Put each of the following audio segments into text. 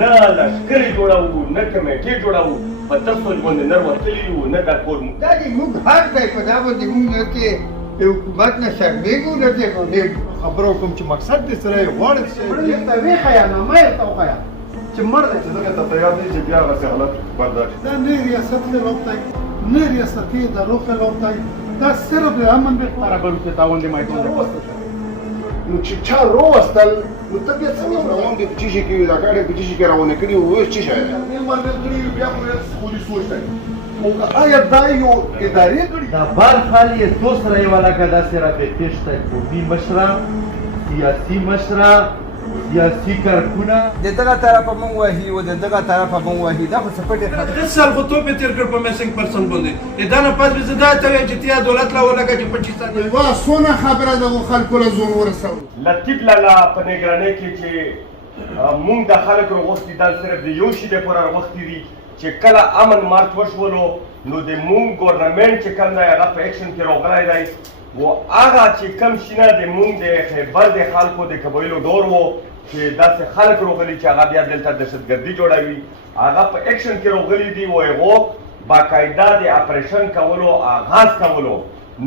نه لښکرې جوړوو نه کمیټې جوړوو په تاسو باندې نر وتلي یو نه دا کور دا دې موږ هر ځای په دا باندې موږ نه کې د حکومت نه شرمېږو نه دې ګونېږو خبرو کوم چې مقصد دې سره یې غواړې ته وې ښیه نامه یې ورته وښیه چې مړ دی چې دغه ته تیار دی چې بیا هغسې حالت برداشت دا نه ریاست خیل ہوتا ہے نه ریاستی ادارو خیل ہوتا ہے دا صرف د امن لپاره بل کې تاوان دی مایټون نو چې چا راوستل نو ته بیا څنګه روان دي په چی شي کې دا ګاډي په چی شي کې روانه کړي اوس چی شي بیا خو پولیس وشته او آیا دا یو ادارې کړي دا بار حال یې تو سره یې والا دا سره به تشته قومي مشره سیاسي مشره سیاسي کارکونه د دغه طرفه مونږ وهي او د دغه طرفه مونږ وهي دا خو څه پټې خبرې 10 سال خو توپې تېر کړ په میسنګ پرسن باندې دا نه پس به زه دا ته وایم چې تیا دولت لا ولګه چې 25 سال وا سونه خبره دغه خلکو له زور ورسول لطیف لالا په نگرانۍ کې چې مونږ د خلکو وروغوښتي دا صرف د یو شي دپاره وروغوښتي دي چې کله امن مارچ وشولو نو د مونږ ګورنمنټ چې کوم دی هغه په ایکشن کې راغلی دی و هغه چې کوم شي نه د مونږ د خیبر د خلکو د قبایلو ډور و چې داسې خلک راغلي چې هغه بیا دلته دهشتګردي جوړوي هغه په ایکشن کې راغلي دي و هغو باقاعده د اپریشن کولو آغاز کولو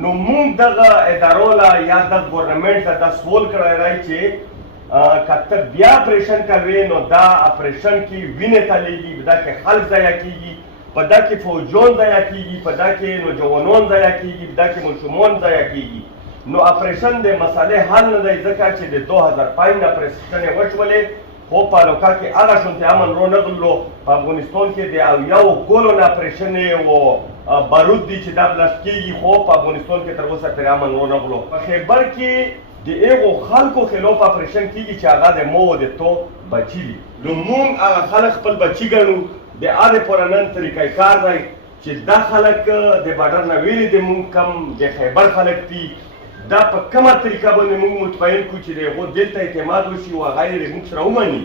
نو مونږ دغه ادارو له یا دغه ګورنمنټ ته دا سوال کړی دی چې که ته بیا اپریشن کوې نو دا اپریشن کې وینې تلیږي په دا کې خلک ضایع کېږي په دا کې فوجیان ضایع کېږي په دا کې نوجوانان ضایع کېږي په دا کې ماشومان ضایع کېږي نو اپریشن د مسالې حل نه دی ځکه چې د 2005 نه اپریشنې وشولې خو په الوکا کې هغه شونتې امن رانغلو په افغانستان کې د یو ګولو نه اپریشنې و بارود دي چې دا بلشت کېږي خو په افغانستان کې تر اوسه پرې امن رانغلو په خیبر کې د هغو خلکو خلاف اپریشن کېږي چې هغه د مو د تو بچي دي نو موږ هغه خلک خپل بچي ګڼو د هغې پوره نن طریقه کار دی چې دا خلک د بارډر نه ویلي دي موږ کم د خیبر خلک دي دا په کومه طریقه باندې موږ مطمئن کړو چې د هغو دلته اعتماد وشي او هغه یې موږ سره ومني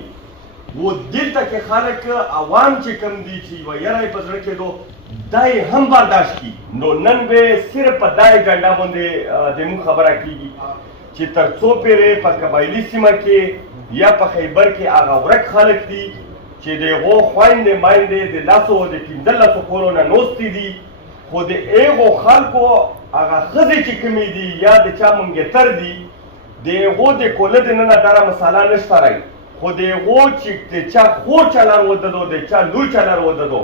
و دلته کې خلک عوام چې کم دي چې یوه یره یې په زړه کېدو دا یې هم برداشت کړي نو نن به صرف په دا ایجنډا باندې د موږ خبره کېږي چې تر څو پورې په قبایلي سیمه کې یا په خیبر کې هغه ورک خلک دي چې د هغو خویندې میندې د 15 کالو نه نوستې دي خو د هغو خلکو هغه ښځې چې کومې دي یا د چا منګتر دي د هغو د کوله دننه دغه مساله نشته رای خو د هغو چې د چا خور چلر وددو د چا لوی چلر وددو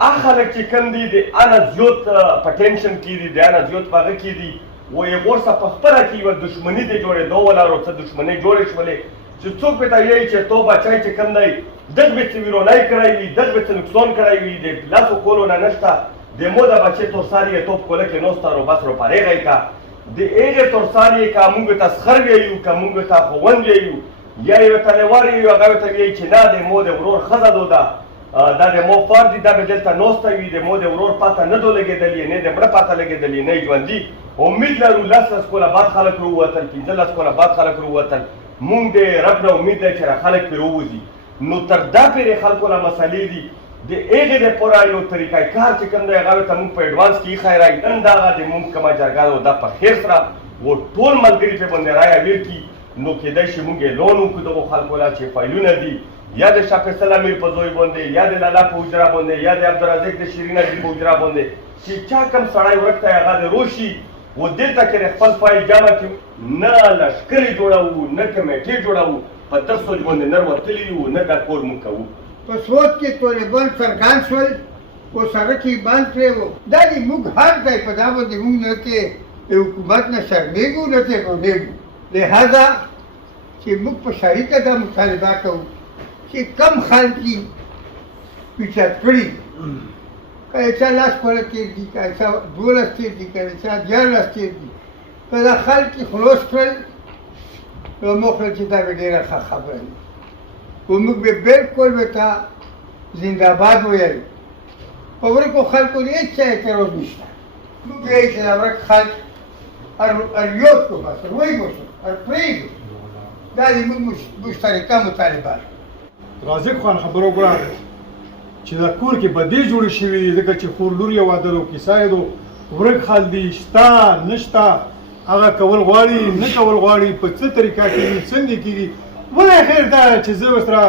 هغه خلک چې کوم دي د انه زیات په ټینشن کې دي د انه زیات په هغه کې دي و هغو سره په خپله کې یوه دښمني د جوړېدو ولرو څه دښمنۍ جوړې شولې چې څوک به ته وایي چې تو بچی چې کوم دی دغ به څه ویرونی کړی وي دغ به څه نقصان کړی وي د 10 کالو نه نشته د مو د بچې تورسار یې توپ کوله کې نوسته رو بس رو پرېږی که د هغې تورسار یې که موږ ته سخر ویو که موږ ته خوند ویو یا یوه تلوار ویو هغه ورته وایي چې نه د مو د ورور ښځه دو ده دا د مو فار دي دا به دلته نوسته وي د مو د ورور پته نه دو لګېدلې نه د مړه پته لګېدلې نه ژوندي امید لرو 10 کاله بعد خلک راووتل 15 کاله بعد خلک راووتل مونږ د رب نه امید دی چې خلک پرې ووځي نو تر دا پورې خلکو له مسلې دي د هغې دپاره یو طریقه کار چې کوم دی هغه ته مونږ په اډوانس کې ایښی رایي نن دغه د مونږ کومه جرګه ده دا په خیر سره و ټول ملګري پرې باندې رایه ویل کړي نو کېدای شي مونږ اعلان وکړو دغو خلکو له چې فایلونه دي یا د شاه فیصل امیر په زوی باندې یا د لالا په حجره باندې یا د عبدالرزاق د شیرین حاجي په حجره باندې چې چا کوم سړی ورک ته هغه د روشي و دلته کې خپل فایل جمع کړو نه لښکرې جوړوو نه کمیټې جوړوو په تاسو باندې نر وتلي یو نه دا کور مونږ کوو په سوچ کې طالبان څرګند شول او سړک یې بند کړی و دا دې موږ هر ځای په دا باندې موږ نه کې د حکومت نه شرمېږو نه ترې ګونېږو لهذا چې موږ په شریکه دا مطالبه کوو چې کم خلک یې پیچت کړي که چا لاس پوره تېر دي که چا 12 تېر دي که چا 11 تېر دي که دا خلک یې خلاص کړل نو موږ کړل چې دا به ډېره ښه خبره وي و موږ به بالکل ورته زنده‌باد ویل په ورکو خلکو هېڅ چا اعتراض نشته موږ وایو چې دا ورک خلک هر یوت کړو بس ویږو هر پرېږدو دا د موږ مشترکه مطالبه ده رازق خان خبرو ګوره چې دا کور کې بدې جوړې شوي دي ځکه چې خور لور یې واده دو کیسه یې دو ورک خال دي شته نشته هغه کول غواړي نه کول غواړي په څه طریقه کېږي څنګه کېږي ولې خیر دا چې زه ورسره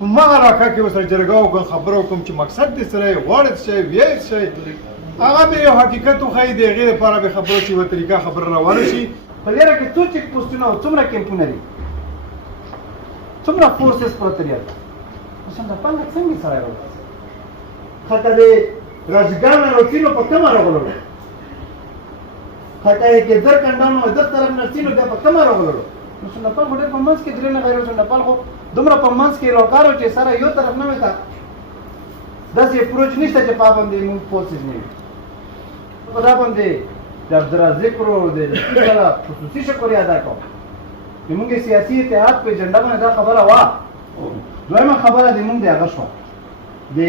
ما راکه کې وسره جرګه وکړم خبرو کوم چې مقصد دې سره غواړي شي وی شي هغه به یو حقیقت خو دې غیر لپاره به خبرو چې و طریقه خبر روانه شي په لاره کې څو چیک پوسټونه او څومره کیمپونه دي څومره فورسز پروت دي څنګه په لږ څنګه سره راوړل خاطر دې راځګان روتینو په کومه راغلو خاطر کې در کندانو د طرف نرسینو د په کومه راغلو نو څنګه په وړه په منځ کې درې نه غیر څنګه په خو دومره په منځ کې راکارو چې سره یو طرف نه وتا داسې اپروچ نشته چې پابندي موږ فورسز نه په دا باندې د عبدالرزاق ذکر د سره خصوصي شکر ادا کوم موږ سیاسي اتحاد په ایجنډا باندې دا خبره وا دویمه خبره د موږ د هغه شو د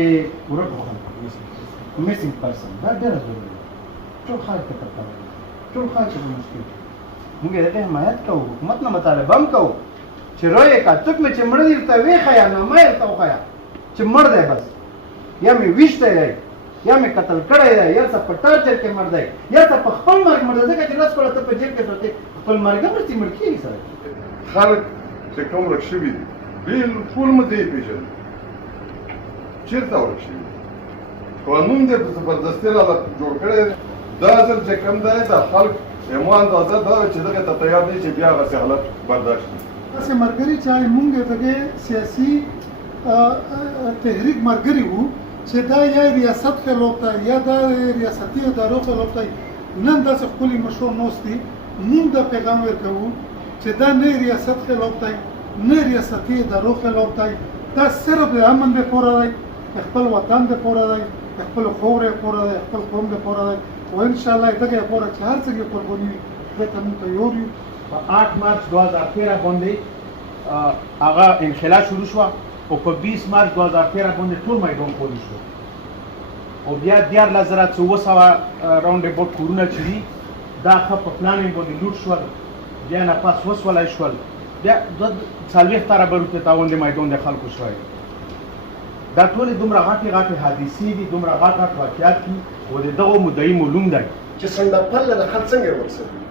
میسنګ پرسن دا ډېر ضروري ټول خلک ته پکار ټول خلک په مشکل موږ د حمایت کوو حکومت نه مطالبه هم کوو چې روی کا څوک مې چې مړ دي ته وی خیا نه مې ته وخیا چې مړ دی بس یا مې وشته دی یا مې قتل کړی دی یا څه په ټارچر کې مړ دی یا څه په خپل مرګ مړ دی ځکه چې لاس کړه ته په جیب کې ساتي خپل مرګ مرتي مړ کیږي سره خلک چې کوم ورک شوي دي بالکل مو دی پېژني چېرته ورک شوي دي قانون دې په زبردستي راله جوړ کړی دی دا ځل چې کوم دی د خلک یمو اندازه دا چې دغه ته تیار دی چې بیا هغسې حالت برداشت کړي داسې ملګري چې موږ دغه سیاسي تحریک ملګري وو چې دا یا ریاست خلاف دی یا دا ریاستي ادارو خلاف دی نن داسې ښکلي مشهور ناست دي موږ دا پیغام ورکوو چې دا نه ریاست خلاف دی نه ریاستي ادارو خلاف دی دا صرف د امن دپاره دی خپل وطن دپاره دی خپل خاورې دپاره دی خپل قوم دپاره دی او انشاءالله دغه لپاره چې هر څه یې قرباني وي دې ته موږ تیار یو په 8 مارچ 2013 باندې هغه انخلا شروع شو او په 20 مارچ 2013 باندې ټول میدان خولي شو او بیا 14400 راوند اباوت کورونه چې دي دا ښه په پلانینګ باندې لوټ شول بیا نه پاس وسولای شول بیا 40 تر روپۍ تاوان د میدان د خلکو شوی دا ټولې دومره غټې حادثې دي دومره غټ واقعیات دي او د دغو مدعي معلوم دی چې سندپل د خلک څنګه ورسېدل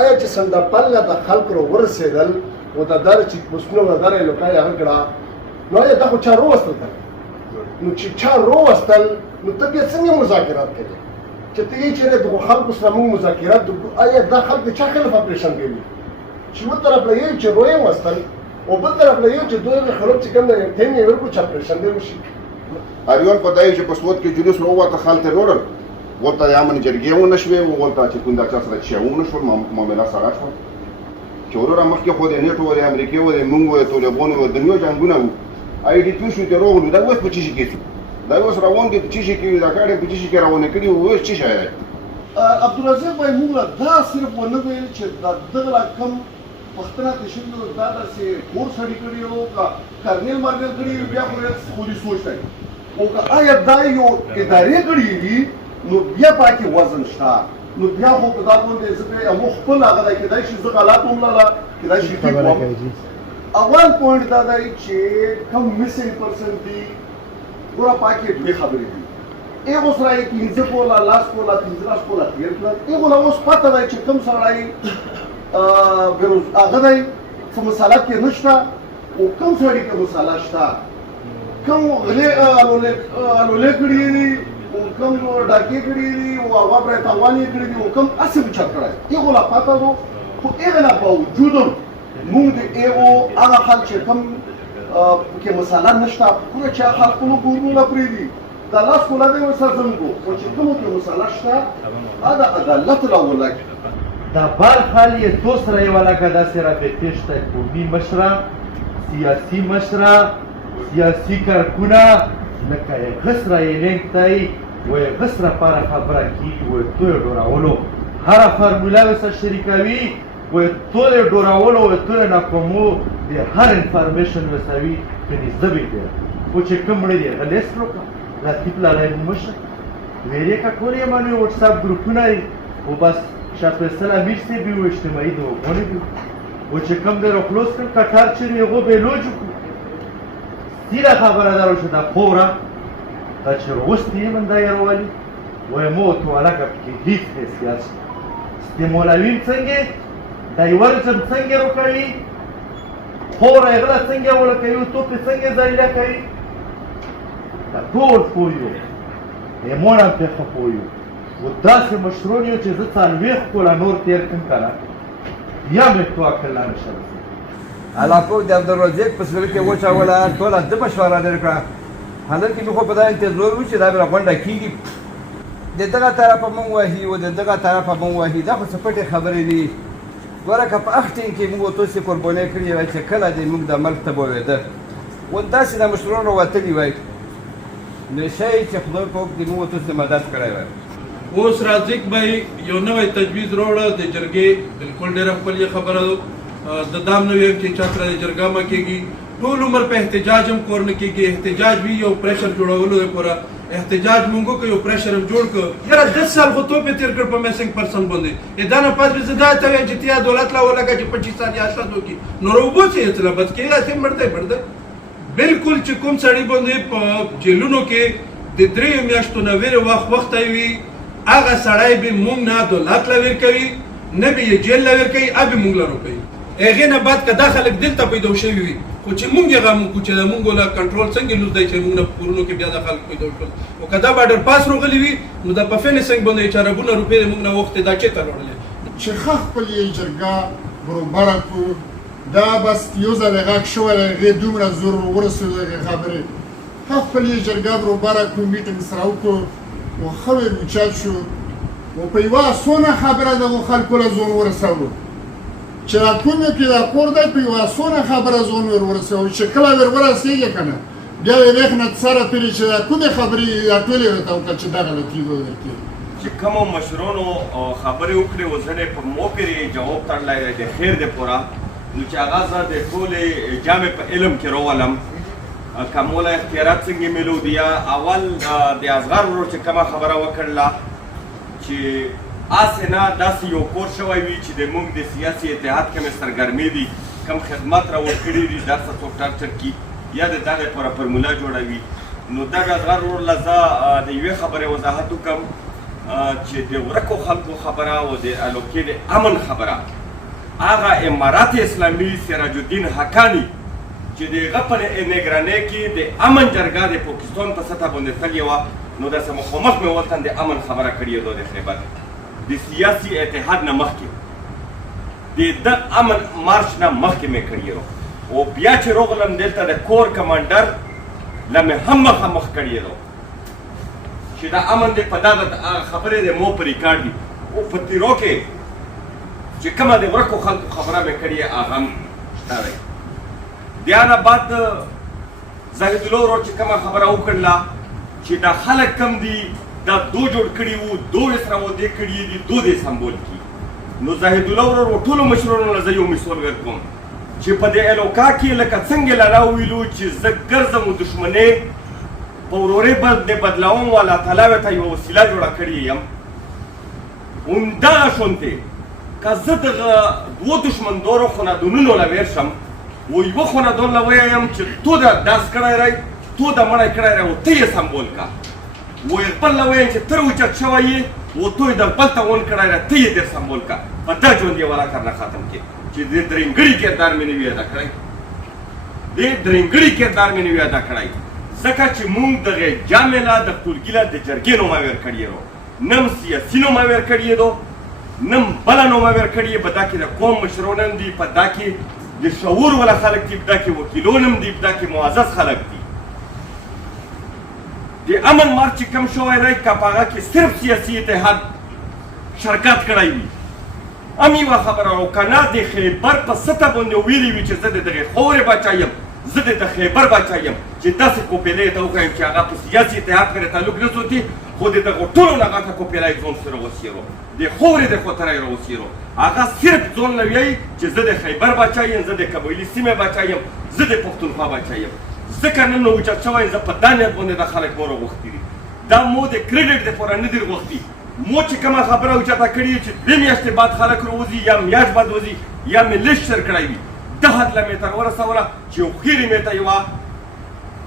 آیا چې سندپل د خلکو ورسېدل او د دار چې پوسټونه د دار لوکای هغه کړه نو دا خو چا وروستل نو چې چا وروستل نو ته بیا څنګه مذاکرات کوي چې ته یې چې د خلکو سره موږ مذاکرات آیا دا خلک د چا خلاف اپریشن کوي چې و طرف له یو چې روی وستل او بل طرف له یو چې دوی خلک چې کوم دی ته یې ورکو چې اپریشن دی وشي اریون په دای چې په سوت کې جلوس وروته خلک وروړل ولته د امن جرګې ونه شوې ولته چې کوم دا چا سره چې ونه شو معامله سره شو چې وروره مخکې خو د نیټو او د امریکا او د مونږ او طالبانو او د دنیا جنگونه وو آی ډي پی شو ته راغلو دا اوس په چی شي کې دا اوس روان دي چې شي کې دا کاړي په چی شي کې روان کړي او اوس چی شي عبدالرزاق بھائی موږ دا صرف ونه ویل چې دغه کم وختونه د شنو دا داسې کور سړي کړي او کرنیل مارګل کړي بیا خو خودي سوچ دی او آیا دا یو ادارې کړي دي نو بیا پاکي وزن شته نو بیا خو په دا باندې زه مو خپل هغه دی کېدای شي زه غلط وملاله کېدای شي ټیک وم اول پوینټ دا دی چې کوم میسنګ پرسن دي ګوره پاکي دوی خبرې دي ایغو سره یې 15 کوله لاس کوله 15 کوله تیر کړل ایغو له اوس پته دی چې کوم سړی هغه دی څه مساله کې نشته او کوم سړي کې مساله شته کوم الولې کړي دي او کوم ډاکې کړي دي او هغه پرې تاوانې کړي دي او کوم اسې بچت کړی ایغو له پته دو خو ایغه نه باوجود موږ د ایغو هغه خلک چې کوم کې مساله نشته کومه چې خلکونو کورونه پرېږدي دا لاس کوله دی ورسره زموږ خو چې کومو کې مساله شته هغه عدالت راولګي دا بار حال یې تو سره یې ولکه داسې راپېښې شته قومي مشره سیاسي مشره سیاسي کارکونه لکه یې غس را یې لینک دی و یې غس لپاره خبره کېږي و یې تو یې ډورولو هره فارموله ورسره شریکوي و یې تو یې ډورولو و یې تو یې ناکامو د هر انفارمیشن ورسره وي که نږدې وي دی خو چې کوم مړه دی هغه لیست وکړه لطیف لالی مو مشره ویرې که ټول یې منو وټساپ ګروپونه دي او بس شاه فیصل امیر صاحب یو اجتماعي دعاګانې دي او چې کوم دی راخلاص کړ کټار چې دی هغو بېلوج وکړو سیده خبره دا وشوه دا خوره دا چې راوستي یې من دا یې راولي وایي مو ورته هلکه پکې هېڅ حیثیت شته مولوي څنګه دا یوارجم څنګه راکوي خور یې غله څنګه وړه کوي او توپ یې څنګه ځایله کوي دا ټول پوه یو ایمون هم پرې ښه پوه یو و داسې مشرون یو چې زه 40 کاله نور تېر کړم که نه بیا مې تو عقل لا نشه رسېږي علاقو د عبدالرزاق په سوري کې وچاوله ټوله ده مشوره لرې کړه حالت کې مې خو په دا انتظار و چې دا به راغونډه کېږي د دغه طرفه مونږ وهي و د دغه طرفه مونږ وهي دا خو څه پټې خبرې نه دي ګوره که په اختین کې مونږ تاسې قربانۍ کړې وای چې کله دې مونږ د ملک ته بوېده و داسې د مشرانو وتلي وای نو شی چې خدای پاک دې مونږ تاسې مدد کړی وای اوس رازق بھائی یو نوی تجویز راوړه د جرګې بالکل ډېره ښکلې خبره ده د دام نه ویم چې چا سره د جرګه مه کېږي ټول عمر په احتجاج هم کور نه کېږي احتجاج وي یو پریشر جوړولو دپاره احتجاج مونږ وکړو یو پریشر هم جوړ کړو یاره 10 سال خو توپ یې تېر کړ په میسنګ پرسن باندې دا نه پس زه دا ته وایم چې ته یا دولت لا ولګه چې 25 سال یا شاد وکړي نور وبوسې یې څه بس کېږي داسې مړدی بالکل چې کوم سړي باندې په جیلونو کې د 3 میاشتو نه ویرې وخت وي هغه سړی به مونږ نه دولت لا ویر کوي نه به یې جیل لا ویر کوي به مونږ لا روپوي هغې نه بعد که دا خلک دلته پیدا شوي وي خو چې مونږ یې غم وکړو چې د مونږ له کنټرول څنګه لوز دی چې مونږ نه په کورونو کې بیا د خلک پیدا شول او که دا بارډر پاس راغلي وي نو دا په فینسنګ باندې چې اربونه روپۍ د مونږ نه وختې دا چېرته لاړلې چې ښه خپل یې جرګه بروبره کړو دا بس یو ځل غږ شوی دی هغې دومره زور ورسېدو هغې خبرې ښه خپل یې جرګه بروبره کړو میټینګ سره وکړو و ښه اوچت شو و په یوه اسانه خبره دغو خلکو له ځان ورسولو چې را کومې کې دا کور دی په یوه اسانه خبره ځان ورسوي چې کله ورسېږي که نه بیا یې ویښ نه سره پیري چې دا کومې خبرې دا ټولې ورته وکړه چې دغه لطیفه درکړي چې کومو مشرانو خبرې وکړې و زه یې په موقع یې جواب تړلی دی د خیر دپاره نو چې هغه زه د ټولې جامې په علم کې راولم که موله اختیارات څنګه میلو دي یا اول د اصغر ورور چې کومه خبره وکړله چې هسې نه داسې یو کور شوی وي چې د موږ د سیاسي اتحاد کومې سرګرمې دي کوم خدمات راورکړي دي دا څه څوک ټارچر کي یا د دغې لپاره فرموله جوړوي نو دغه اصغر ورور له زه د یوې خبرې وضاحت وکړم چې د ورکو خلکو خبره او د الوکې د امن خبره هغه امارات اسلامي سراج الدین حقاني چې د هغه په نګرانۍ کې د امن جرګه د پاکستان په سطح باندې تللې وه نو داسې مخامخ مې ورته د امن خبره کړې ده د خیبر د سیاسي اتحاد نه مخکې د امن مارچ نه مخکې مې کړې وه او بیا چې راغلم دلته د کور کمانډر له مې هم مخامخ کړې ده چې د امن د په دغه خبرې د مو په ریکارډ دي او په تیرو کې چې کومه د ورکو خلکو خبره مې کړې هغه هم شته دی بیا نه بعد زاهد الله ورور چې کومه خبره وکړله چې دا خلک کم دي دا دو جوړ کړي وو دو یې سره ودې کړي دي دو دې سمبول کړي نو زاهد الله ورور و ټولو مشرانو له زه یو مثال ورکوم چې په دې الوکا کې لکه څنګه له راویلو چې زه ګرځم و دښمنۍ په ورورۍ باندې بدلاوم و الله تعالی ورته یوه وسیله جوړه کړې یم همدغه شونتې که زه دغه دوو دښمندارو خنادونونو له ویر شم و یوه خنادون له ویایم چې تو د داس کړی رای تو د مړی کړی رای و ته یې سمبول کا و یې بل له ویایم چې ته اوچت شوی یې و تو یې د بل ته ون کړی رای ته یې در سمبول کا په دا ژوند یې والا کار نه ختم کړي چې د درېمګړي کردار مې نه وي ادا کړی د درېمګړي کردار مې نه وي ادا کړی ځکه چې مونږ دغې جامې له د ټولګي له د جرګې نومه ویر کړی یو نم سیاسي نومه ویر کړی دو نم بله نومه ویر کړی په دا کې د قوم مشران هم دي په دا کې د شعور والا خلک دي په دا کې وکیلان هم دي په دا کې معزز خلک دي د امن مارچ چې کوم شوی دی که په هغه کې صرف سیاسي اتحاد شرکت کړی وي هم یوه خبره او که نه د خیبر په سطح باندې ویلي وي چې زه د دغې خاورې بچه یم زه د خیبر بچه یم چې داسې کوپېله ته وښیم چې هغه په سیاسي اتحاد سره تعلق نه ساتي خو د دغو ټولو نه غټه کوپېله یې ځان سره وسیرو د خاورې د خواته یې راوسیرو هغه صرف ځان له ویایي چې زه د خیبر بچه یم زه د قبایلي سیمې بچه یم زه د پښتونخوا بچه یم ځکه نن نو اوچت شوی زه په دا نیت باندې دا خلک مو راغوښتي دي دا مو د کریډټ دپاره نه دي راغوښتي مو چې کومه خبره اوچته کړې چې 2 میاشتې بعد خلک راوځي یا میاشت بعد وځي یا مې لست شر کړی وي ده حد له مې تر ورسوله چې یو خیرې مې ته یوه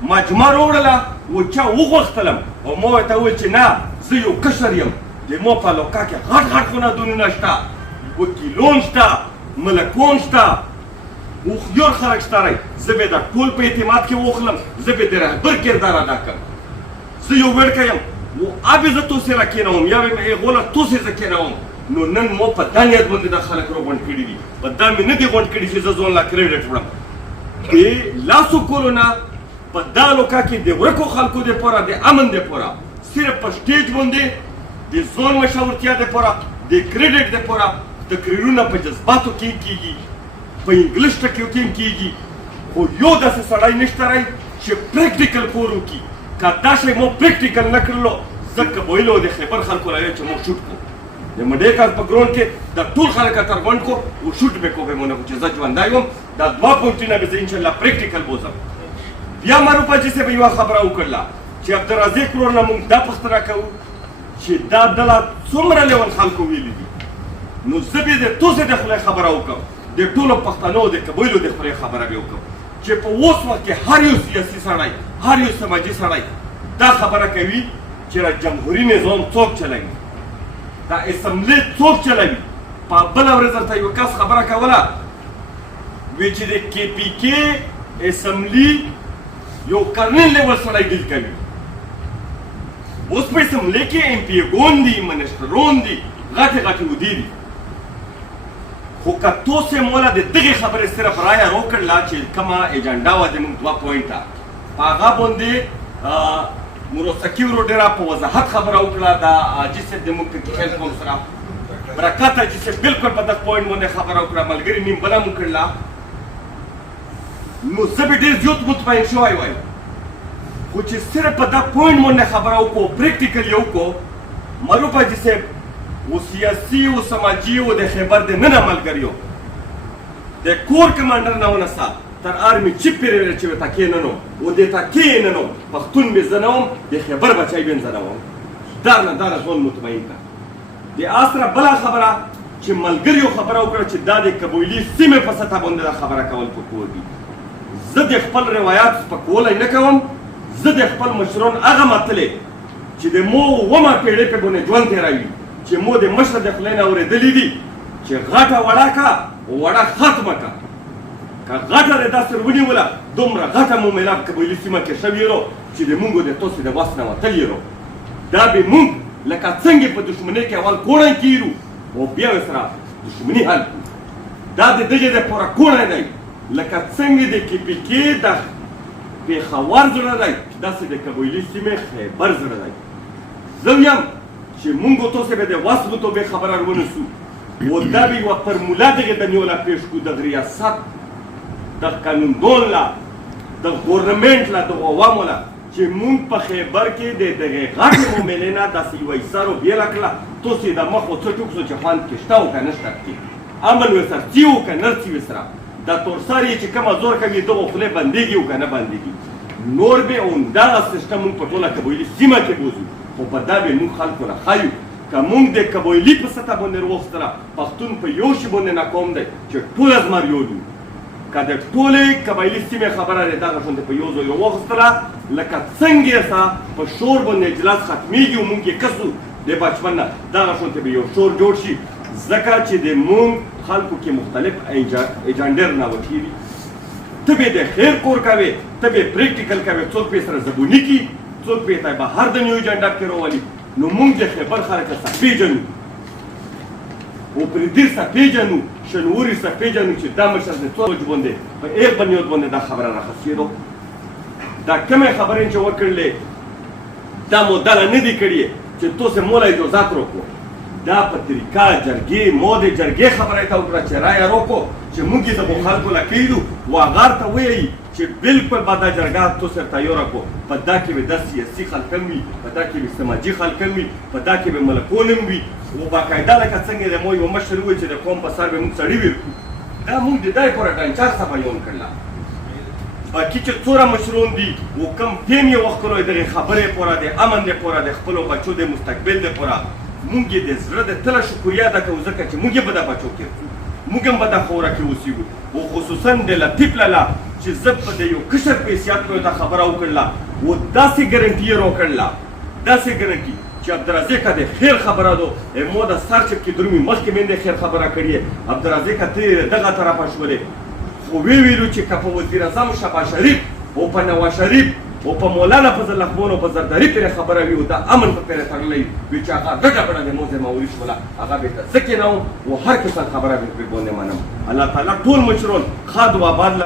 مجمع راوړله و چا وغوښتلم او ما ورته وویل چې نه زه یو کشر یم د مو په لوکا کې غټ غټ خنادونونه شته وکیلون شته ملکون شته هوښیار خلک شته رای زه به د ټول په اعتماد کې واخلم زه به د رهبر کردار ادا کړم زه یو وړکی یم و ابې زه تو سره کېنوم یا به مې هغوله تو سره زه کېنوم نو نن مو په دا نیت باندې دا خلک راغونډ کړي دي په دا مې نه دي غونډ کړي چې زه ځان لا کریډټ وړم د لاسو کولو نه په دا لوکا کې د ورکو خلکو دپاره د امن دپاره صرف په سټیج باندې د ځان مشاورتیا دپاره د کریډټ دپاره تقریرونه په جذباتو کې کېږي په انګلیش ټکیو کې کېږي خو یو داسې سړی نشته رای چې پریکټیکل کور وکړي که دا شی مو پریکټیکل نه کړلو ځکه ویلو د خیبر خلکو راویل چې موږ شوټ کړو د مډیکل په ګراونډ کې دا ټول خلک تر غونډ کو او شوټ به کو به مونږ چې زه ژوندی وم دا دوه پوینټونه به زه انشاءالله پریکټیکل بوزم بیا مروپا جي صاحب یوه خبره وکړله چې عبدالرزاق ورور نه مونږ دا پوښتنه کوو چې دا ډله څومره لیول خلکو ویلي دي نو زه به د توسې د خولې خبره وکړم د ټولو پښتنو د قبایلو د خولې خبره به وکړم چې په اوس وخت کې هر یو سیاسي سړی هر یو سماجي سړی دا خبره کوي چې جمهوري نظام څوک چلوي دا اسمبلی څوک چلوي په بله ورځ درته یو کس خبره کوله وی چې د کې پي کې اسمبلی یو کرنل لیول سړی ډیل کوي اوس په اسمبلی کې ایم پي ګون دي منسټرون دي غټې غټې ودي دي خو که توسې موله د دغې خبرې صرف رایه راوکړله چې کومه ایجنډا وه زموږ دوه پوینټه په هغه باندې موروسکي ورو ډېره په وضاحت خبره وکړه دا حاجي صاحب د موږ په خیل قوم سره برکت حاجي صاحب بلکل په دغه پوینټ باندې خبره وکړه ملګري نیم بله مو کړله نو زه به ډېر زیات مطمئن شوی وایم خو چې صرف په دغه پوینټ باندې خبره وکړو پریکټیکل یې وکړو معروف حاجي صاحب و سیاسي و سماجي و د خیبر د نن ملګریو د کور کمانډر نه ونسه تر آرمي چیف پرې چې ورته کېننو و دې ته کېننو پښتون مې زه نه وم د خیبر بچی بې زه نه وم دا نه دا ځان مطمئن کړه د آسره بله خبره چې ملګریو خبره وکړه چې دا د قبایلي سیمې په سطح باندې دا خبره کول پکور دي زه د خپل روایات سپکولی نه کوم زه د خپل مشران هغه متلې چې د مو اومه پیړۍ په باندې ژوند تېروي چې مو د مشر د خولې نه اورېدلي دي چې غټه وړه که وړه ختمه که که غټه د داسې ونیوله دومره غټه مو میلاد قبایلي سیمه کې شوي رو چې د مونږو د توسې د وس نه وتلي رو دا به مونږ لکه څنګه په دښمنۍ کې اول کوڼی کیږو او بیا یې سره دښمني حل کړو دا د دغې دپاره کوڼی دی لکه څنګه د کې پي کې د پېښور زړه دی داسې د قبایلي سیمې خیبر زړه دی زه یم چې مونږ تاسو به د وس مطابق خبره ونیسو و دا به یوه فرموله دغې د نیوله پېښ کړو د ریاست د قانوندون لا د ګورنمنټ لا د عوامو لا چې مونږ په خیبر کې د دغې غټې معاملې نه داسې یوه ایسارو بېله کړله تاسې د مخ و څټ وکړو چې خوند کې شته او که نشته پکې امن ورسره څي و که نرڅي ورسره دا تورسر یې چې کومه زور کوي دغه خولې بندېږي او که نه بندېږي نور به همدغه سیسټم مونږ په ټوله قبایلي سیمه کې بوځو خو په دا به مونږ خلکو نه ښایو که مونږ د قبایلي په سطح باندې راوستله پښتون په یو شي باندې ناکام دی چې ټوله زمر یو دي که د ټولې قبایلي سیمې خبره دی دغه شونتې په یو ځای راواخیستله لکه څنګه یې سه په شور باندې اجلاس ختمیږي او مونږ یې کسو د بچپن نه دغه شونتې به یو شور جوړ شي ځکه چې د مونږ خلکو کې مختلف ایجنډې رانوتي دي ته به د خیر کور کوې ته به پریکټیکل کوې څوک به یې سره زبوني کي څوک به یې ته بهر د نیو ایجنډا کې راولي نو مونږ د خیبر خلک څه پېژنو او پردیر څه پېژنو شنوري څه پېژنو چې دا مشر د څو ورځو باندې په ایک بنیاد باندې دا خبره راخسېدو دا کومې خبرې چې وکړلې دا مو دله نه دي کړې چې تاسې موله اجازات راکړو دا په طریقه جرګې مو د جرګې خبره ته وکړه چې رایه راکړو چې موږ یې د خلکو له کېږدو و هغه ته ویایي چې بالکل به دا جرګه تو سره تیاره کړو په دا کې به دا سیاسي خلک هم وي په دا کې به سماجي خلک هم وي په دا کې به ملکون هم وي و باقاعده لکه څنګه د مو یوه مشر ووایي چې د قوم په سر به موږ سړي ورکړو دا موږ د دای پوره ډنچار څخه بیان کړله باقي چې څومره مشرون دي و کم ټیم یې وښکلو دغې خبرې پوره د امن دپاره د خپلو بچو د مستقبل دپاره مونږ یې د زړه د تله شکریا ادا کوو ځکه چې مونږ یې په دا بچو کې مونږ هم په دا خوره کې اوسېږو او خصوصا د لطیف لالا چې زه په د یو کشر په حیثیت مې ورته خبره وکړله و داسې ګرنټي یې راکړله داسې ګرنټي چې عبدالرزاق د خیر خبره دو مو د سر چپ کې درومي مخکې مې د خیر خبره کړې عبدالرزاق ته دغه طرفه شولې خو ویلو چې که په وزیر اعظم شهباز شریف او په نواز شریف او په مولانا فضل الله خان او په زرداري پرې خبره وي او دا امن په پرې تړلی وي چې هغه ګډه بډه د موزه مولوي شوله هغه بېرته ځکه نه و او هر کسان خبره به پرې باندې منم الله تعالی ټول مشرون خاد و آباد